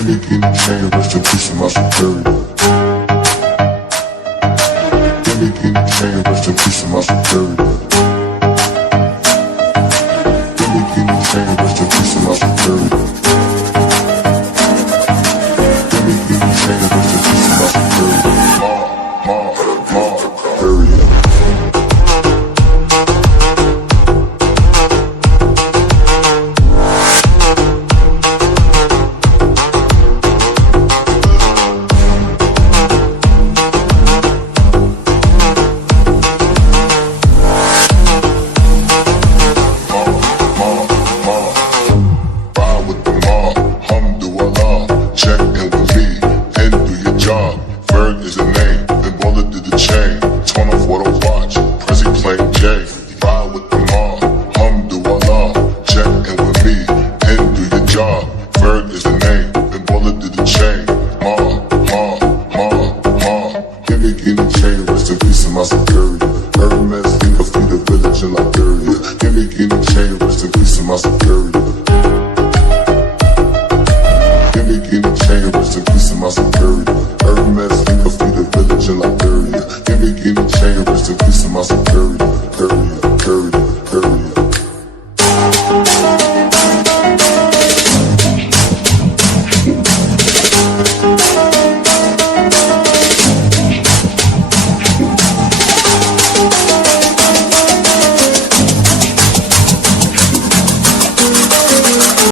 Give me guinea chain, rest in peace to my superior. Give me guinea chain, rest in peace to my superior. Give me guinea chain, rest in peace to my superior. Give me guinea chain, rest in peace to my superior. Superior. Hermes, think of the village in Liberia. Give me guinea chain, rest in peace to my superior.